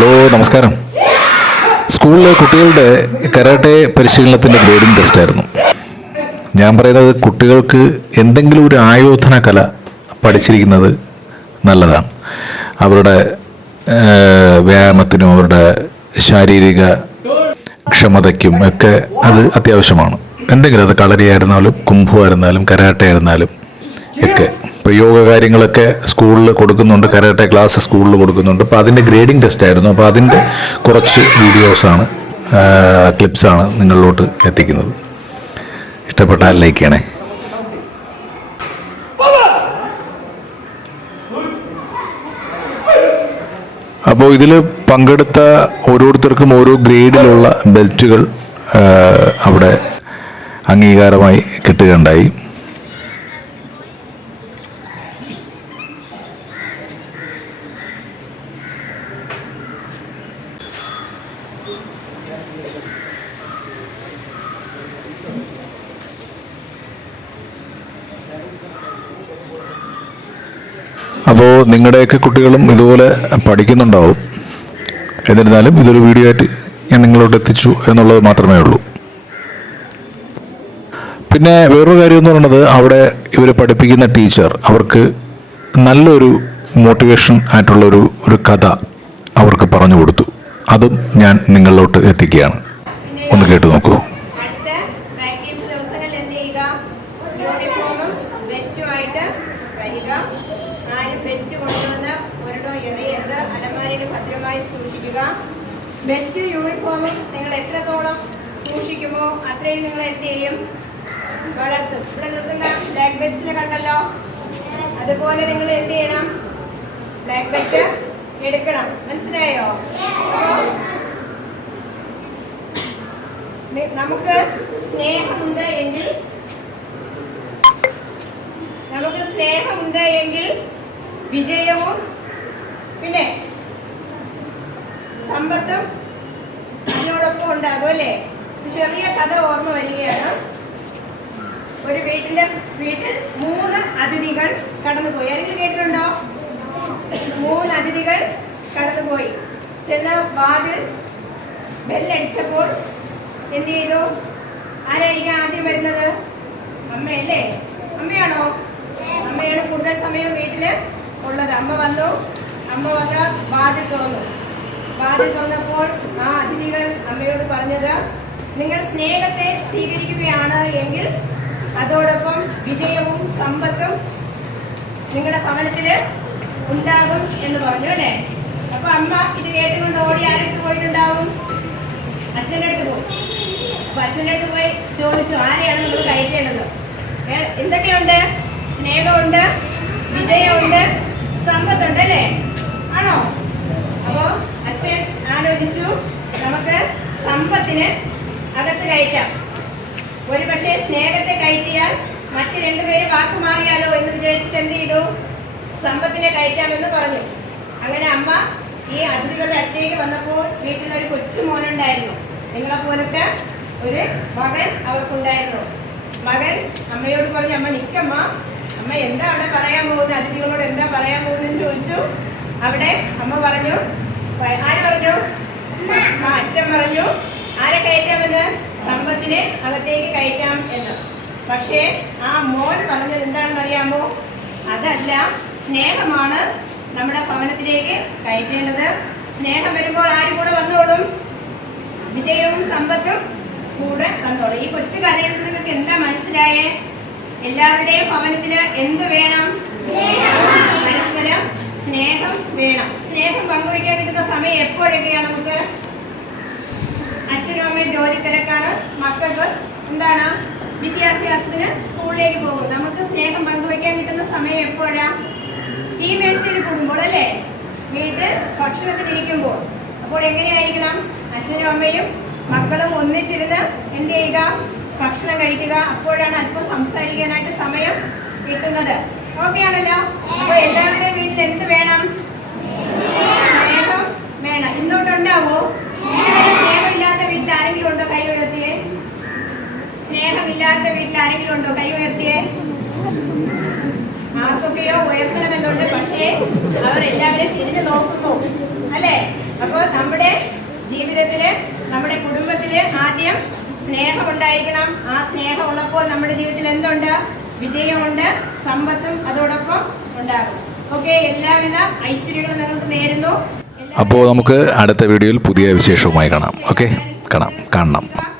Hello നമസ്കാരം. സ്കൂളിലെ കുട്ടികളുടെ കരാട്ടെ പരിശീലനത്തിന്റെ ഗ്രേഡിംഗ് ടെസ്റ്റായിരുന്നു ഞാൻ പറയുന്നത് കുട്ടികൾക്ക് എന്തെങ്കിലും ഒരു ആയോധന കല പഠിച്ചിരിക്കുന്നത് നല്ലതാണ്. അവരുടെ വ്യായാമത്തിനും അവരുടെ ശാരീരിക ക്ഷമതയ്ക്കും ഒക്കെ അത് അത്യാവശ്യമാണ്. എന്തെങ്കിലും അത് കളരിയായിരുന്നാലും കുംഭു ആയിരുന്നാലും കരാട്ടെ ആയിരുന്നാലും ഒക്കെ. യോഗ കാര്യങ്ങളൊക്കെ സ്കൂളിൽ കൊടുക്കുന്നുണ്ട്. കരാട്ടെ ക്ലാസ് സ്കൂളിൽ കൊടുക്കുന്നുണ്ട്. അപ്പോൾ അതിന്റെ ഗ്രേഡിംഗ് ടെസ്റ്റ് ആയിരുന്നു. അപ്പോൾ അതിന്റെ കുറച്ച് വീഡിയോസാണ് ക്ലിപ്സാണ് നിങ്ങളിലോട്ട് എത്തിക്കുന്നത്. ഇഷ്ടപ്പെട്ടാൽ ലൈക്ക് അപ്പോൾ ഇതിൽ പങ്കെടുത്ത ഓരോരുത്തർക്കും ഓരോ ഗ്രേഡിലുള്ള ബെൽറ്റുകൾ അവിടെ അംഗീകാരമായി കിട്ടുകയുണ്ടായി. അപ്പോൾ നിങ്ങളുടെയൊക്കെ കുട്ടികളും ഇതുപോലെ പഠിക്കുന്നുണ്ടാവും. എന്നിരുന്നാലും ഇതൊരു വീഡിയോ ആയിട്ട് ഞാൻ നിങ്ങളോട് എത്തിച്ചു എന്നുള്ളത് മാത്രമേ ഉള്ളൂ. പിന്നെ വേറൊരു കാര്യം എന്ന് പറയുന്നത് അവിടെ ഇവരെ പഠിപ്പിക്കുന്ന ടീച്ചർ അവർക്ക് നല്ലൊരു മോട്ടിവേഷൻ ആയിട്ടുള്ള ഒരു ഒരു കഥ അവർക്ക് പറഞ്ഞു കൊടുത്തു. അതും ഞാൻ നിങ്ങളിലോട്ട് എത്തിക്കുകയാണ്. ഒന്ന് കേട്ടു നോക്കൂ. നിങ്ങൾ സൂക്ഷിക്കുമോ അത്രയും നിങ്ങൾ ബ്ലാക്ക് കണ്ടല്ലോ? അതുപോലെ നിങ്ങൾ എന്ത് ചെയ്യണം? ബ്ലാക്ക് ബെൽറ്റ് എടുക്കണം. മനസ്സിലായോ? നമുക്ക് സ്നേഹമുണ്ട് എങ്കിൽ നമുക്ക് സ്നേഹമുണ്ട് എങ്കിൽ വിജയവും പിന്നെ സമ്പത്തും അതിനോടൊപ്പം ഉണ്ടാകും അല്ലേ ചെറിയ കഥ ഓർമ്മ വരികയാണ്. ഒരു വീട്ടിന്റെ വീട്ടിൽ മൂന്ന് അതിഥികൾ കടന്നുപോയി. ആരെങ്കിലും കേട്ടിട്ടുണ്ടോ? മൂന്ന് അതിഥികൾ കടന്നുപോയി. ചെന്ന വാതിൽ ബെല്ലടിച്ചപ്പോൾ എന്ത് ചെയ്തു? ആരായിരിക്കും ആദ്യം വരുന്നത്? അമ്മയല്ലേ? അമ്മയാണോ? അമ്മയാണ് കൂടുതൽ സമയം വീട്ടിൽ ഉള്ളത്. അമ്മ വന്നു. അമ്മ വന്ന് വാതിൽ തുറന്നു. വാതിൽ തുറന്നപ്പോൾ ആ അതിഥികൾ അമ്മയോട് പറഞ്ഞത് നിങ്ങൾ സ്നേഹത്തെ സ്വീകരിക്കുകയാണ് എങ്കിൽ അതോടൊപ്പം വിജയവും സമ്പത്തും നിങ്ങളുടെ ഭവനത്തിൽ ഉണ്ടാകും എന്ന് പറഞ്ഞു അല്ലേ? അപ്പൊ അമ്മ ഇത് കേട്ടുകൊണ്ട് ഓടി ആരെടുത്ത് പോയിട്ടുണ്ടാവും? അച്ഛന്റെ അടുത്ത് പോയി. അപ്പൊ അച്ഛന്റെ അടുത്ത് പോയി ചോദിച്ചു ആരെയാണ് നമ്മൾ കയറ്റേണ്ടത് എന്തൊക്കെയുണ്ട്? സ്നേഹമുണ്ട് വിജയമുണ്ട് സമ്പത്തുണ്ട് അല്ലേ? ആണോ? അപ്പോ അച്ഛൻ ആലോചിച്ചു നമുക്ക് സമ്പത്തിന് അകത്ത് കയറ്റാം ഒരു പക്ഷേ സ്നേഹത്തെ കയറ്റിയാൽ മറ്റു രണ്ടുപേര് വാക്ക് മാറിയാലോ? എന്ന് വിചാരിച്ചിട്ട് എന്ത് ചെയ്തു? സമ്പത്തിനെ കയറ്റാമെന്ന് പറഞ്ഞു. അങ്ങനെ അമ്മ ഈ അതിഥികളുടെ അടുത്തേക്ക് വന്നപ്പോൾ വീട്ടിൽ ഒരു കൊച്ചു മോനുണ്ടായിരുന്നു. നിങ്ങളെ പോലത്തെ ഒരു മകൻ അവർക്കുണ്ടായിരുന്നു മകൻ അമ്മയോട് പറഞ്ഞു അമ്മ നിക്കമ്മ. അമ്മ എന്താ അവിടെ പറയാൻ പോകുന്നത്? അതിഥികളോട് എന്താ പറയാൻ പോകുന്നതെന്ന് ചോദിച്ചു. അവിടെ അമ്മ പറഞ്ഞു "പ- ആര് പറഞ്ഞു? ആ അച്ഛൻ പറഞ്ഞു ആരെ കയറ്റാമെന്ന്? സമ്പത്തിനെ അകത്തേക്ക് കയറ്റാം എന്ന്. പക്ഷേ ആ മോൻ പറഞ്ഞത് എന്താണെന്ന് അറിയാമോ അതല്ല സ്നേഹമാണ് നമ്മുടെ ഭവനത്തിലേക്ക് കയറ്റേണ്ടത്. സ്നേഹം വരുമ്പോൾ ആരും കൂടെ വന്നോളും. വിജയവും സമ്പത്തും കൂടെ വന്നോളും. ഈ കൊച്ചു കഥയിൽ നിങ്ങൾക്ക് എന്താ മനസ്സിലായേ? എല്ലാവരുടെയും ഭവനത്തിൽ എന്ത് വേണം? പരസ്പരം സ്നേഹം വേണം. സ്നേഹം പങ്കുവയ്ക്കാൻ കിട്ടുന്ന സമയം എപ്പോഴൊക്കെയാ നമുക്ക്? അച്ഛനും അമ്മയും ജോലി തിരക്കാണ്. മക്കൾക്ക് എന്താണ്? വിദ്യാഭ്യാസത്തിന് സ്കൂളിലേക്ക് പോകും. നമുക്ക് സ്നേഹം പങ്കുവയ്ക്കാൻ കിട്ടുന്ന സമയം എപ്പോഴാ? ടീം മേശയിൽ കൂടുമ്പോൾ അല്ലേ? വീട്ടിൽ ഭക്ഷണത്തിനിരിക്കുമ്പോൾ അപ്പോൾ എങ്ങനെയായിരിക്കണം? അച്ഛനും അമ്മയും മക്കളും ഒന്നിച്ചിരുന്ന് എന്ത് ചെയ്യുക? ഭക്ഷണം കഴിക്കുക. അപ്പോഴാണ് അല്പം സംസാരിക്കാനായിട്ട് സമയം കിട്ടുന്നത്. ഓക്കെ ആണല്ലോ? അപ്പോൾ എല്ലാവരുടെയും വീട്ടിൽ എന്ത് വേണം? സ്നേഹം വേണം. ഇന്നോട്ടുണ്ടാവോ? സ്നേഹമില്ലാത്ത വീട്ടിൽ ആരെങ്കിലും ഉണ്ടോ കൈ ഉയർത്തിയേ? സ്നേഹമില്ലാത്ത വീട്ടിൽ ആരെങ്കിലും ഉണ്ടോ കൈ ഉയർത്തിയേ? ആർക്കൊക്കെയോ ഉയർത്തണമെന്നുണ്ട്. പക്ഷേ അവർ എല്ലാവരും തിരിഞ്ഞു നോക്കുന്നു. അല്ലേ? അപ്പോൾ നമ്മുടെ ജീവിതത്തിൽ നമ്മുടെ കുടുംബത്തിൽ ആദ്യം സ്നേഹം ഉണ്ടായിരിക്കണം ആ സ്നേഹം ഉള്ളപ്പോൾ നമ്മുടെ ജീവിതത്തിൽ എന്തുണ്ട്? വിജയമുണ്ട് സമ്പത്തും അതോടൊപ്പം ഉണ്ടാകും. ഓക്കെ എല്ലാവിധ ഐശ്വര്യങ്ങളും നിങ്ങൾക്ക് നേരുന്നു. അപ്പോൾ നമുക്ക് അടുത്ത വീഡിയോയിൽ പുതിയ വിശേഷവുമായി കാണാം. ഓക്കെ കാണാം. കാണണം.